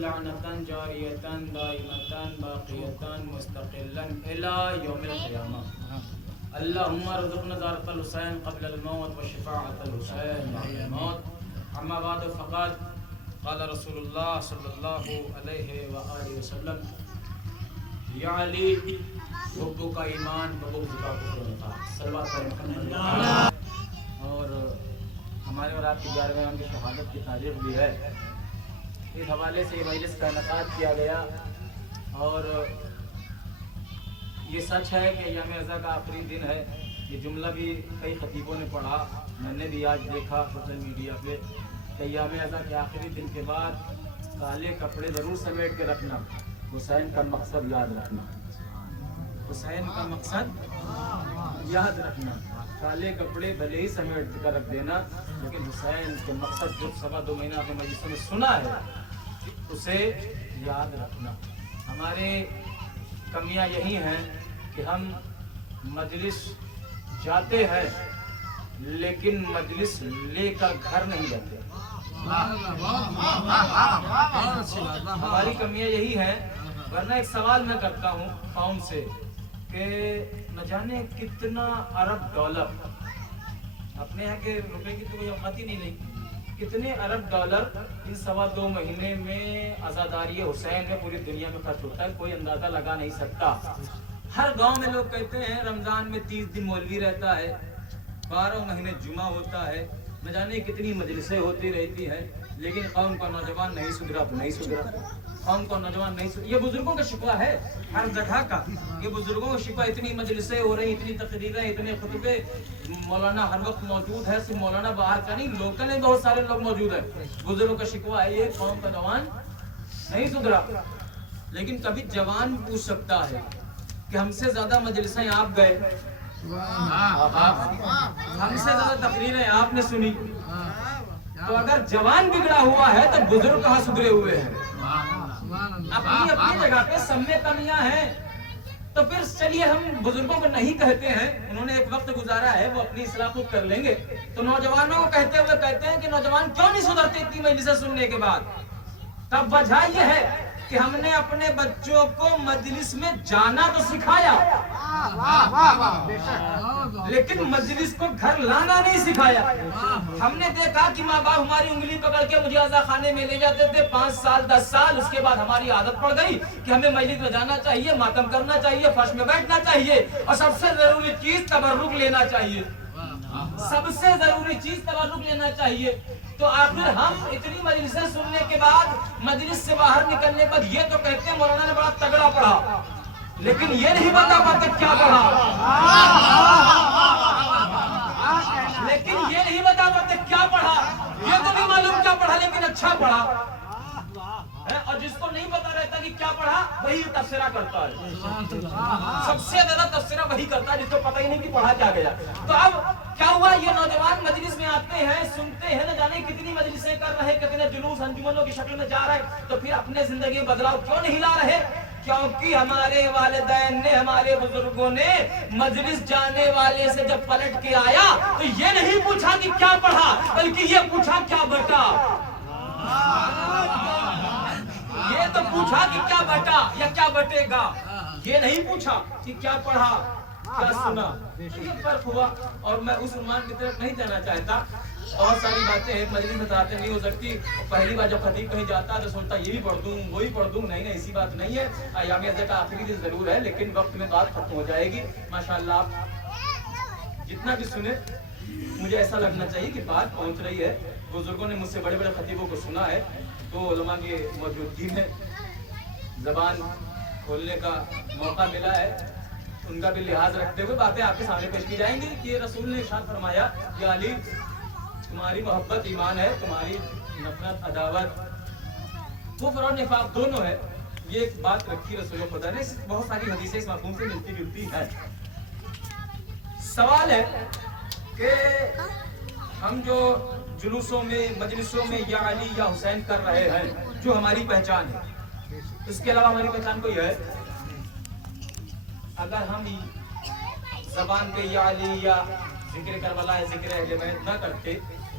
لعنة جارية دائمة باقية مستقلا إلى يوم القيامة اللهم ارزقنا زيارة الحسين قبل الموت وشفاعة الحسين بعد الموت أما بعد فقد قال رسول الله صلی اللہ علیہ وآلہ وسلم یا علی حبک ایمان وبغضک کفر و نفاق صلوات محمد اور ہمارے اور آپ کی 11ویں امام کی شہادت کی تاریخ بھی ہے. اس حوالے سے یہ مجلس کا انعقاد کیا گیا اور یہ سچ ہے کہ یوم عزا کا آخری دن ہے. یہ جملہ بھی کئی خطیبوں نے پڑھا, میں نے بھی آج دیکھا سوشل میڈیا پہ کہ یوم عزا کے آخری دن کے بعد کالے کپڑے ضرور سمیٹ کے رکھنا, حسین کا مقصد یاد رکھنا, حسین کا مقصد یاد رکھنا. کالے کپڑے بھلے ہی سمیٹ کر رکھ دینا لیکن حسین کے مقصد جو 2.25 مہینہ اپنے مجلسوں میں سنا ہے اسے یاد رکھنا. ہمارے کمیاں یہی ہیں کہ ہم مجلس جاتے ہیں لیکن مجلس لے کر گھر نہیں جاتے. ہماری کمیاں یہی ہیں. ورنہ ایک سوال میں کرتا ہوں قوم سے کہ نہ جانے کتنا ارب ڈالر, اپنے یہاں کے روپے کی تو کوئی اوقات ہی نہیں رہی, کتنے ارب ڈالر ان 2.25 مہینے میں عزاداری حسین میں پوری دنیا میں خرچ ہوتا ہے, کوئی اندازہ لگا نہیں سکتا. ہر گاؤں میں لوگ کہتے ہیں رمضان میں 30 دن مولوی رہتا ہے, 12 مہینے جمعہ ہوتا ہے, نہ جانے کتنی مجلسیں ہوتی رہتی ہیں, لیکن قوم کا نوجوان نہیں سدھرا تو نہیں سدھرا. قوم کا نوجوان نہیں سدھرا. یہ بزرگوں کا شکوہ ہے ہر جگہ کا, یہ بزرگوں کا شکوہ. اتنی مجلسیں ہو رہی, اتنی تقریریں, اتنے خطبے, مولانا ہر وقت موجود ہے, صرف مولانا باہر کا نہیں, لوکل میں بہت سارے لوگ موجود ہیں. بزرگوں کا شکوہ ہے یہ قوم کا نوجوان نہیں سدھرا. لیکن کبھی جوان پوچھ سکتا ہے کہ ہم سے زیادہ مجلسیں آپ گئے, ہم سے زیادہ تقریریں آپ نے سنی, تو اگر جوان بگڑا ہوا ہے تو بزرگ کہاں سدھرے ہوئے ہیں؟ اپنی اپنی جگہ پہ سب میں کمیاں ہیں. تو پھر چلیے ہم بزرگوں کو نہیں کہتے ہیں, انہوں نے ایک وقت گزارا ہے, وہ اپنی اصلاح خود کر لیں گے. تو نوجوانوں کو کہتے ہوئے کہتے ہیں کہ نوجوان کیوں نہیں سدھرتے اتنی مجلسیں سننے کے بعد؟ تب وجہ یہ ہے کہ ہم نے اپنے بچوں کو مجلس میں جانا تو سکھایا لیکن مجلس کو گھر لانا نہیں سکھایا. ہم نے دیکھا کہ ماں باپ ہماری انگلی پکڑ کے مجھے عزا خانے میں لے جاتے تھے 5 سال 10 سال, اس کے بعد ہماری عادت پڑ گئی کہ ہمیں مجلس میں جانا چاہیے, ماتم کرنا چاہیے, فرش میں بیٹھنا چاہیے, اور سب سے ضروری چیز تبرک لینا چاہیے. سب سے ضروری چیز تبرک لینا چاہیے. تو آخر ہم اتنی مجلسیں سننے کے بعد مجلس سے باہر نکلنے کے بعد یہ تو کہتے ہیں مولانا نے بڑا تگڑا پڑھا, لیکن یہ نہیں بتا پاتے کیا پڑھا, لیکن یہ نہیں بتا پاتے کیا پڑھا. یہ تو نہیں معلوم کیا پڑھا لیکن اچھا پڑھا. اور جس کو نہیں پتا رہتا کہ کیا پڑھا وہی تبصرہ کرتا ہے, سب سے زیادہ تبصرہ وہی کرتا ہے جس کو پتہ ہی نہیں کہ پڑھا کیا گیا. تو اب کیا ہوا, یہ نوجوان مجلس میں آتے ہیں, سنتے ہیں, نہ جانے کتنی مجلسیں کر رہے, کتنے جلوس انجمنوں کی شکل میں جا رہے, تو پھر اپنے زندگی میں بدلاؤ کیوں نہیں لا رہے؟ کیونکہ ہمارے والدین نے, ہمارے بزرگوں نے مجلس جانے والے سے جب پلٹ کے آیا تو یہ نہیں پوچھا کہ کیا پڑھا, بلکہ یہ پوچھا کیا بٹا. یہ تو پوچھا کہ کیا بٹا یا کیا بٹے گا, یہ نہیں پوچھا کہ کیا پڑھا کیا سنا. یہ فرق ہوا. اور میں اس عنوان کی طرف نہیں جانا چاہتا. بہت ساری باتیں ہیں مجلس میں باتیں نہیں ہو سکتی. پہلی بار جب خطیب کہیں جاتا ہے تو سوچتا یہ بھی پڑھ دوں وہ بھی پڑھ دوں. نہیں ایسی بات نہیں ہے. ایام عزا کا آخری دن ضرور ہے لیکن وقت میں بات ختم ہو جائے گی. ماشاءاللہ آپ جتنا بھی سنے مجھے ایسا لگنا چاہیے کہ بات پہنچ رہی ہے. بزرگوں نے مجھ سے بڑے بڑے خطیبوں کو سنا ہے, تو علماء کی موجودگی میں زبان کھولنے کا موقع ملا ہے, ان کا بھی لحاظ رکھتے ہوئے باتیں آپ کے سامنے پیش کی جائیں گی. کہ رسول نے ارشاد فرمایا کہ علی تمہاری محبت ایمان ہے, تمہاری نفرت عداوت کفر اور نفاق دونوں ہے. یہ ایک بات رکھی رسول خدا نے. بہت ساری حدیثیں اس مفہوم سے ملتی جلتی ہیں. سوال ہے کہ ہم جو جلوسوں میں مجلسوں میں یا علی یا حسین کر رہے ہیں جو ہماری پہچان ہے, اس کے علاوہ ہماری پہچان کوئی ہے؟ اگر ہم زبان پہ یا علی یا ذکر کربلا یا ذکر اہل بیت نہ کرتے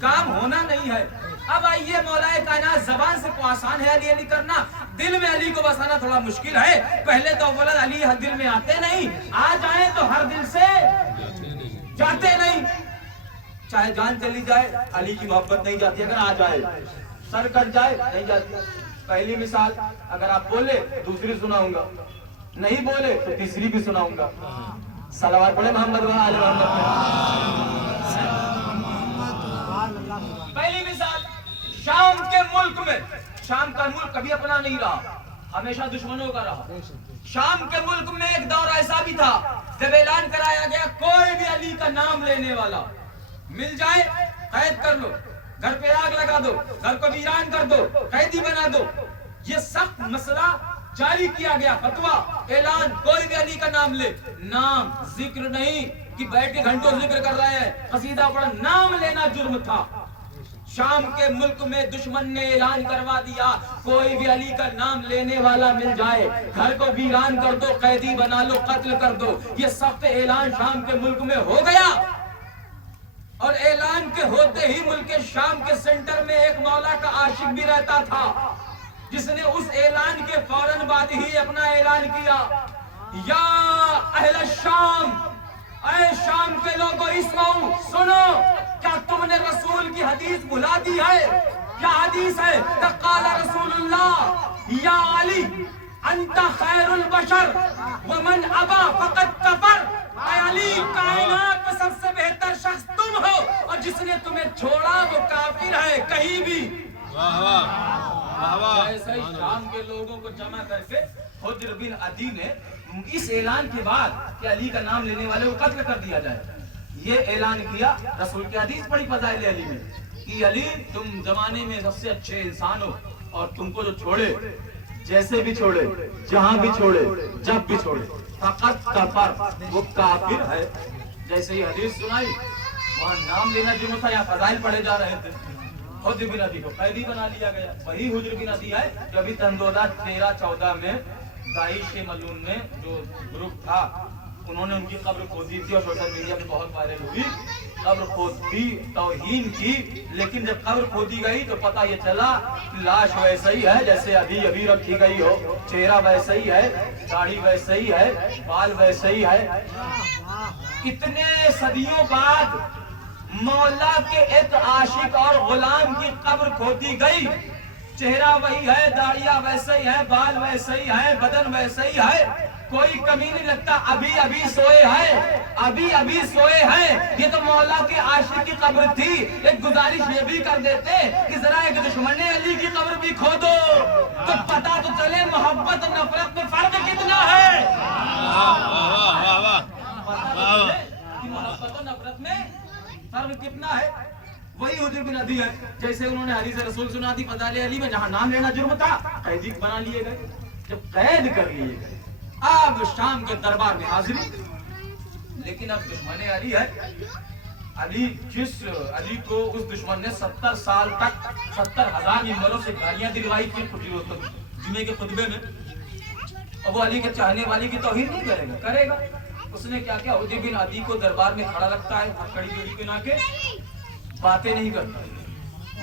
کام ہونا نہیں ہے. اب آئیے مولا کائنات زبان سے کو آسان ہے علی علی کرنا, دل میں علی کو بسانا تھوڑا مشکل ہے. پہلے تو اولا علی ہر دل میں آتے نہیں, آ جائیں تو ہر دل سے جاتے نہیں. چاہے جان چلی جائے علی کی محبت نہیں جاتی, اگر آ جائے سر کٹ جائے نہیں جاتی. پہلی مثال, اگر آپ بولے دوسری سناؤں گا, نہیں بولے تو تیسری بھی سناؤں گا. صلوات پڑھے محمد و آل محمد. پہلی مثال, شام کے ملک میں, شام کا ملک کبھی اپنا نہیں رہا, ہمیشہ دشمنوں کا رہا. شام کے ملک میں ایک دور ایسا بھی تھا جب اعلان کرایا گیا کوئی بھی علی کا نام لینے والا مل جائے قید کر لو, گھر پہ آگ لگا دو, گھر کو ویران کر دو, قیدی بنا دو. یہ سخت مسئلہ جاری کیا گیا, فتویٰ, اعلان, کوئی بھی علی کا نام لے, نام ذکر نہیں کہ بیٹھ کے گھنٹوں ذکر کر رہے ہیں, قصیدہ پڑھا, نام لینا جرم تھا. شام کے ملک میں دشمن نے اعلان کروا دیا کوئی بھی علی کا نام لینے والا مل جائے گھر کو ویران کر دو, قیدی بنا لو, قتل کر دو. یہ سخت اعلان شام کے ملک میں ہو گیا, اور اعلان کے ہوتے ہی ملک شام کے سینٹر میں ایک مولا کا عاشق بھی رہتا تھا جس نے اس اعلان کے فوراً بعد ہی اپنا اعلان کیا, یا اہل الشام, اے شام کے لوگوں اسمعوا, سنو, کیا تم نے رسول کی حدیث بھلا دی ہے؟ کیا حدیث ہے؟ قال رسول اللہ یا علی انت خیر البشر ومن ابا فقد کفر. اے علی, کائنات میں سب سے بہتر شخص تم ہو, اور جس نے تمہیں چھوڑا وہ کافر ہے کہیں بھی. ایسے ہی شام کے لوگوں کو جمع کر کے حجر بن عدی نے اس اعلان کے بعد کہ علی کا نام لینے والے کو قتل کر دیا جائے, یہ اعلان کیا. رسول کی حدیث پڑھی فضائل علی میں کہ علی تم زمانے میں سب سے اچھے انسان ہو, اور تم کو جو چھوڑے, جیسے بھی چھوڑے, جہاں بھی چھوڑے, جب بھی چھوڑے, فقط کفر, وہ کافر ہے. جیسے ہی حدیث سنائی وہاں نام لینا جرم تھا یا فضائل پڑھے جا رہے تھے. حجر بن عدی کو قیدی بنا لیا گیا. وہی حجر بن عدی ہے جو ابھی 2013-14 میں داعش ملعون میں جو گروپ تھا انہوں نے ان کی قبر کھودی تھی اور سوشل میڈیا پہ بہت وائرل ہوئی. قبر کھودی, توہین کی, لیکن جب قبر کھودی گئی تو پتہ یہ چلا لاش ویسا ہی ہے جیسے ابھی رکھی گئی ہو, چہرہ ویسا ہی ہے, داڑھی ویسا ہی ہے, بال ویسا ہی ہے. اتنے صدیوں بعد مولا کے ایک عاشق اور غلام کی قبر کھودی گئی, چہرہ وہی ہے, داڑیاں ویسے ہی ہے, بال ویسے ہی ہے, بدن ویسے ہی ہے, کوئی کمی نہیں لگتا. ابھی سوئے ہیں, ابھی سوئے ہیں. یہ تو مولا کے عاشق کی قبر تھی. ایک گزارش یہ بھی کر دیتے کہ ذرا ایک دشمن علی کی قبر بھی کھودو تو پتہ تو چلے محبت نفرت میں فرق کتنا ہے. محبت و نفرت میں فرق کتنا ہے. وہی حجر بن عدی ہے. جیسے انہوں نے حدیث رسول سنا دی فضائل علی میں, جہاں نام لینا جرم تھا قیدی بنا لیے گئے. جب قید کر لیے گئے اب شام کے دربار میں حاضری, لیکن اب دشمن علی ہے. علی کو اس دشمن نے 70 سال تک 70,000 ممبروں سے گالیاں دلوائی تھی جمعے کے خطبے میں, اور وہ علی کے چاہنے والی کی توہین نہیں کرے گا. اس نے کیا کیا, حجر بن عدی کو دربار میں کھڑا رکھتا ہے, کڑی بیڑی پہنا کے, باتیں نہیں کرتا.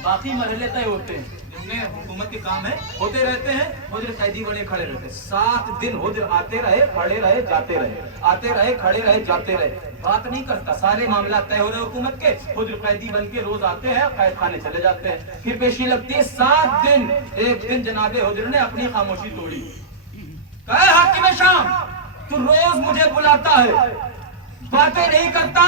باقی مرحلے طے ہوتے ہیں جن میں حکومت کے کام ہے, ہوتے رہتے ہیں. حجر قیدی بنے کھڑے رہتے, 7 دن حجر آتے رہے, کھڑے رہے, جاتے رہے, آتے رہے, کھڑے رہے, جاتے رہے, بات نہیں کرتا. سارے معاملات طے ہو رہے حکومت کے, حجر قیدی بن کے روز آتے ہیں, قید خانے چلے جاتے ہیں. پھر پیشی لگتی ہے 7 دن. ایک دن جناب حجر نے اپنی خاموشی توڑی, کہے حاکم شام تو روز مجھے بلاتا ہے, باتیں نہیں کرتا,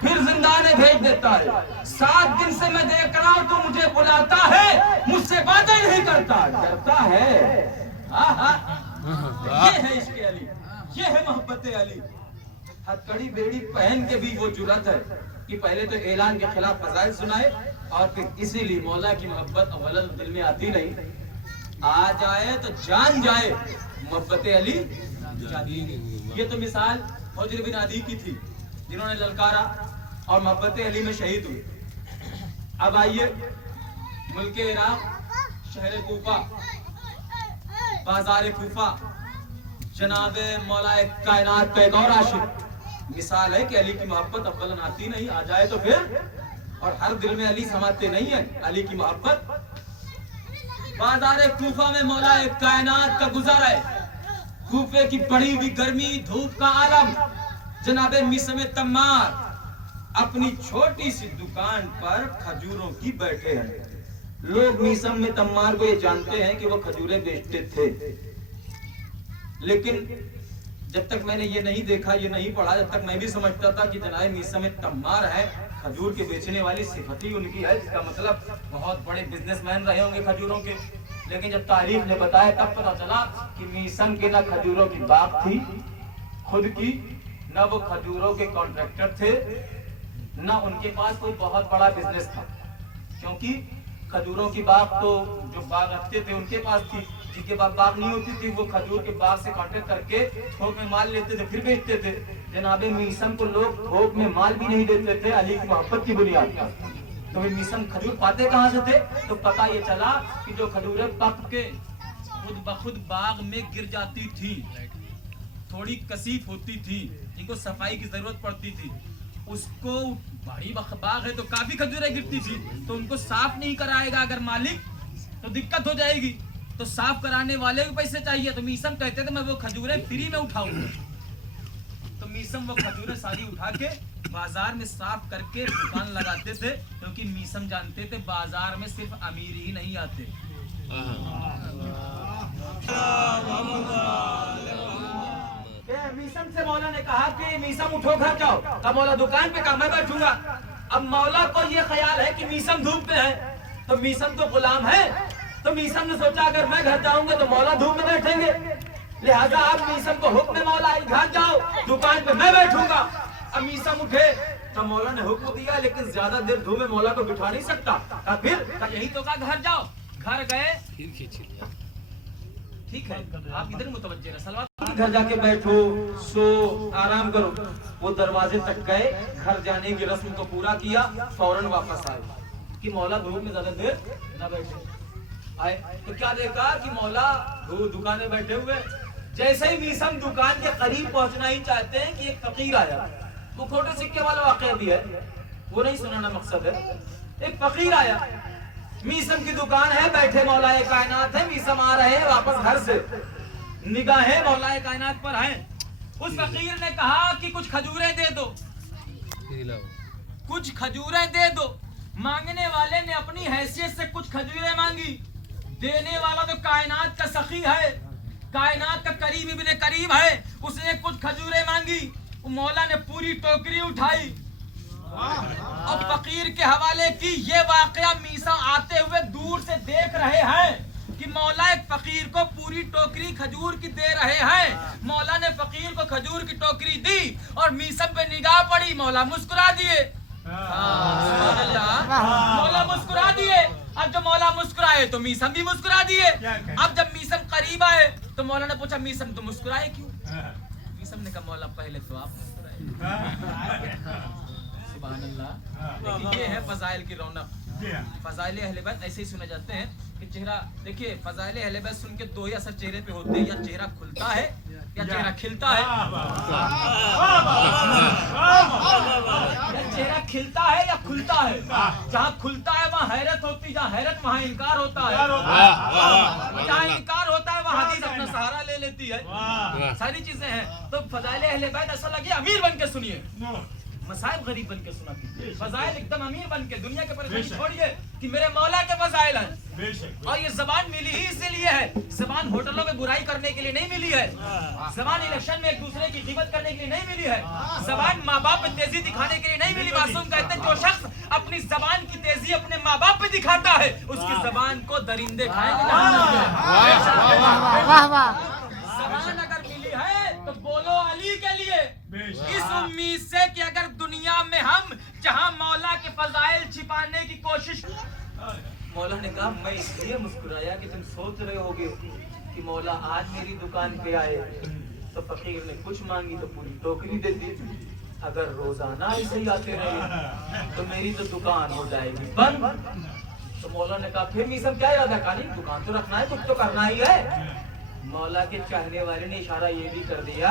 پھر زندان میں بھیج دیتا ہے. 7 دن سے میں دیکھ رہا ہوں تو مجھے بلاتا ہے, مجھ سے باتیں نہیں کرتا, ڈرتا ہے. یہ ہے عشق علی, یہ ہے محبت علی. ہتھکڑی بیڑی پہن کے بھی وہ جرأت ہے کہ پہلے تو اعلان کے خلاف فضائل سنائے, اور پھر اسی لیے مولا کی محبت اولل دل میں آتی نہیں, آ جائے تو جان جائے محبت علی جاتی نہیں. یہ تو مثال حجر بن عدی کی تھی جنہوں نے للکارا اور محبت علی میں شہید ہوئے. اب آئیے ملک عراق, شہر کوفہ, بازار کوفہ, جناب مولا کائنات کا ایک اور عاشق. مثال ہے کہ علی کی محبت اولاً آتی نہیں, آ جائے تو پھر اور ہر دل میں علی سماتے نہیں ہیں، علی کی محبت۔ بازار کوفہ میں مولا کائنات کا گزارا ہے، کوفے کی بڑی ہوئی گرمی دھوپ کا عالم جناب میثم تمار اپنی چھوٹی سی دکان پر کھجوروں کی بیٹھے ہیں۔ لوگ میثم تمار کو یہ جانتے ہیں کہ وہ کھجوریں بیچتے تھے، لیکن جب تک میں نے یہ نہیں دیکھا، یہ نہیں پڑھا، جب تک میں بھی سمجھتا تھا کہ جناب میثم تمار ہے، کھجور کے بیچنے والی صفت ہی ان کی ہے، اس کا مطلب بہت بڑے بزنس مین رہے ہوں گے کھجوروں کے۔ لیکن جب تاریخ نے بتایا تب پتا چلا کہ میثم کے نہ کھجوروں کی باغ تھی خود کی، نہ وہ کھجوروں کے کانٹریکٹر تھے، نہ ان کے پاس کوئی بہت بڑا بزنس تھا، کیونکہ کھجوروں کی باغ تو جو باغ رکھتے تھے ان کے پاس تھی، جن کے پاس باغ نہیں ہوتی تھی وہ کھجور کے باغ سے کانٹریکٹ کر کے تھوک میں مال لیتے تھے پھر بیچتے تھے۔ جناب میثم کو لوگ تھوک میں مال بھی نہیں دیتے تھے علی کی محبت کی بنیاد پر۔ تو میثم کھجور پاتے کہاں سے تھے؟ تو پتہ یہ چلا کہ جو کھجوریں پک کے خود بخود باغ میں گر جاتی تھی، تھوڑی کثیف ہوتی تھی، جن کو صفائی کی ضرورت پڑتی تھی، اس کو بڑی باغ ہے تو کافی کھجوریں گرتی تھی، تو ان کو صاف نہیں کرائے گا اگر مالک تو دقت ہو جائے گی، تو صاف کرانے والے کو پیسے چاہیے۔ تو میثم کہتے تھے میں وہ کھجوریں فری میں اٹھاؤں گا، تو میثم وہ کھجوریں ساری اٹھا کے بازار میں صاف کر کے دکان لگاتے تھے، کیونکہ میثم جانتے تھے بازار میں صرف امیر ہی نہیں آتے۔ میثم سے مولا نے کہا کہ میثم اٹھو گھر جاؤ، اب مولا دکان پہ کہا میں بیٹھوں گا۔ اب مولا کو یہ خیال ہے کہ میثم دھوپ پہ ہے، تو میثم تو غلام ہے، تو میثم نے سوچا اگر میں گھر جاؤں گا تو مولا دھوپ میں بیٹھیں گے، لہذا اب میثم کو حکم مولا گھر جاؤ دکان پہ میں بیٹھوں گا۔ اب میثم اٹھے تو مولا نے حکم دیا، لیکن زیادہ دیر دھوپ میں مولا کو بٹھا نہیں سکتا، پھر یہی تو کہا گھر جاؤ۔ گھر گئے، ٹھیک ہے آپ ادھر متوجہ رہے، سلوات گھر جا کے بیٹھو سو آرام کرو۔ وہ دروازے تک گئے، گھر جانے کی رسم کو پورا کیا، فوراً واپس آئے کہ مولا دھوپ میں زیادہ دیر نہ بیٹھے۔ آئے تو کیا دیکھا کہ مولا دکان میں بیٹھے ہوئے، جیسے ہی میثم دکان کے قریب پہنچنا ہی چاہتے ہیں کہ ایک فقیر آیا، وہ کھوٹے سکے والا واقعہ بھی ہے، وہ نہیں سنانا مقصد ہے۔ ایک فقیر آیا، میثم کی دکان ہے، بیٹھے مولا کائنات ہے، میثم آ رہے ہیں واپس گھر سے، نگاہیں مولا کائنات پر ہیں۔ اس فقیر نے کہا کہ کچھ کھجوریں دے دو، کچھ کھجوریں دے دو۔ مانگنے والے نے اپنی حیثیت سے کچھ کھجوریں مانگی، دینے والا تو کائنات کا سخی ہے، کائنات کا کریم ابن کریم ہے، اس نے کچھ کھجوریں مانگی، مولا نے پوری ٹوکری اٹھائی اور فقیر کے حوالے کی۔ یہ واقعہ میثم آتے ہوئے دور سے دیکھ رہے ہیں کہ مولا ایک فقیر کو پوری ٹوکری کھجور کی دے رہے ہیں۔ مولا نے فقیر کو کھجور کی ٹوکری دی اور میثم پہ نگاہ پڑی، مولا مسکرا دیے، مولا مسکرا دیے۔ اب جب مولا مسکرائے تو میثم بھی مسکرا دیے۔ اب جب میثم قریب آئے تو مولا نے پوچھا میثم تو مسکرائے کیوں؟ میثم نے کہا مولا پہلے تو آپ مسکرائے۔ سبحان اللہ، یہ ہے فضائل کی رونق۔ فضائل اہل بیت ایسے ہی سنے جاتے ہیں کہ چہرہ دیکھیے، فضائل اہل بیت سن کے دو ہی اثر چہرے پہ ہوتے ہیں، یا چہرہ کھلتا ہے یا چہرہ کھلتا ہے، یا چہرہ کھلتا ہے یا کھلتا ہے۔ جہاں کھلتا ہے وہاں حیرت ہوتی، جہاں حیرت وہاں انکار ہوتا ہے، جہاں انکار ہوتا ہے وہاں حدیث اپنا سہارا لے لیتی ہے، ساری چیزیں ہیں۔ تو فضائل اہل بیت ایسا لگے امیر بن کے سنیے، مصائب غریب بن کے سنا کیجیے، فضائل ایک دم امیر بن کے، دنیا کے پریشانی چھوڑیے کہ میرے مولا کے فضائل ہیں۔ اور یہ زبان ملی ہی اسی لیے ہے، زبان ہوٹلوں میں برائی کرنے کے لیے نہیں ملی ہے، زبان الیکشن میں ایک دوسرے کی غیبت کرنے کے لیے نہیں ملی ہے، زبان ماں باپ پہ تیزی دکھانے کے لیے نہیں ملی۔ معصوم کہتے ہیں جو شخص اپنی زبان کی تیزی اپنے ماں باپ پہ دکھاتا ہے اس کی زبان کو درندے کھائیں گے۔ زبان اگر ملی ہے تو بولو علی کے لیے، اس امید سے کہ اگر دنیا میں ہم جہاں مولا کے فضائل چھپانے کی کوشش۔ مولا نے کہا میں اس لیے مسکرایا کہ تم سوچ رہے ہوگے کہ مولا آج میری دکان پہ آئے تو فقیر نے کچھ مانگی تو پوری ٹوکری دے دی، اگر روزانہ ایسے ہی آتے رہے تو میری تو دکان ہو جائے گی بند۔ تو مولا نے کہا پھر میثم کیا ارادہ؟ کہا نہیں دکان تو رکھنا ہے، کچھ تو کرنا ہی ہے۔ مولا کے چاہنے والے نے اشارہ یہ بھی کر دیا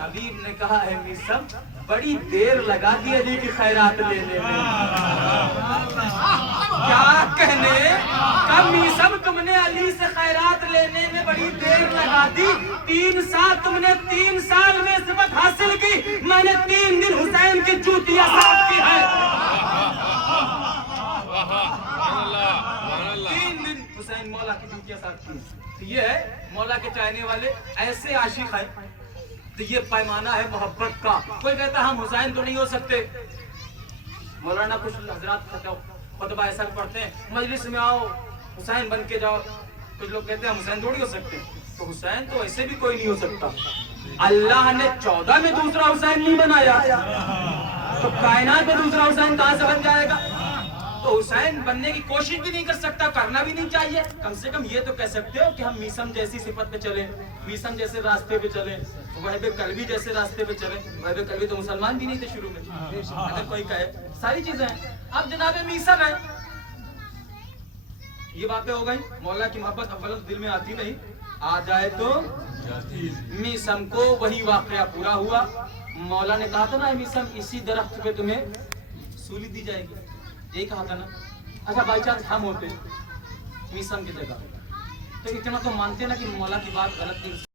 حبیب نے کہا ہے میسم بڑی دیر لگا دی علی کی خیرات لینے میں. کیا کہنے کب میسم تم نے علی سے خیرات لینے میں بڑی دیر لگا دی. 3 سال تم نے 3 سال میں صفت حاصل کی, میں نے 3 دن حسین کی جوتیاں صاف کی ہے. 3 دن حسین مولا کی جوتیاں صاف کی. تو یہ ہے مولا کے چاہنے والے ایسے عاشق ہیں. تو یہ پیمانہ ہے محبت کا. کوئی کہتا ہم حسین تو نہیں ہو سکتے. مولانا کچھ حضرات خطبہ ایسا پڑھتے ہیں مجلس میں آؤ حسین بن کے جاؤ. کچھ لوگ کہتے ہیں ہم حسین تھوڑی ہو سکتے. تو حسین تو ایسے بھی کوئی نہیں ہو سکتا. اللہ نے 14 میں دوسرا حسین نہیں بنایا تو کائنات میں دوسرا حسین کہاں سے بن جائے گا. تو حسین بننے کی کوشش بھی نہیں کر سکتا, کرنا بھی نہیں چاہیے. کم سے کم یہ تو کہہ سکتے ہو کہ ہم میسم جیسی صفت پہ چلیں, میسم جیسے راستے پہ چلیں, وہب قلبی جیسے راستے پہ چلیں. وہب قلبی تو مسلمان بھی نہیں تھے شروع میں, اگر کوئی کہے ساری چیزیں ہیں. اب جناب میسم ہے, یہ باتیں ہو گئی. مولا کی محبت اول دل میں آتی نہیں, آ جائے تو میسم کو وہی واقعہ پورا ہوا. مولا نے کہا تھا نا میسم اسی درخت پہ تمہیں سولی دی جائے گی, یہی کہا تھا نا. اچھا بائی چانس ہم ہوتے میسم کی جگہ تو اتنا تو مانتے نا کہ مولا کی بات غلط نہیں.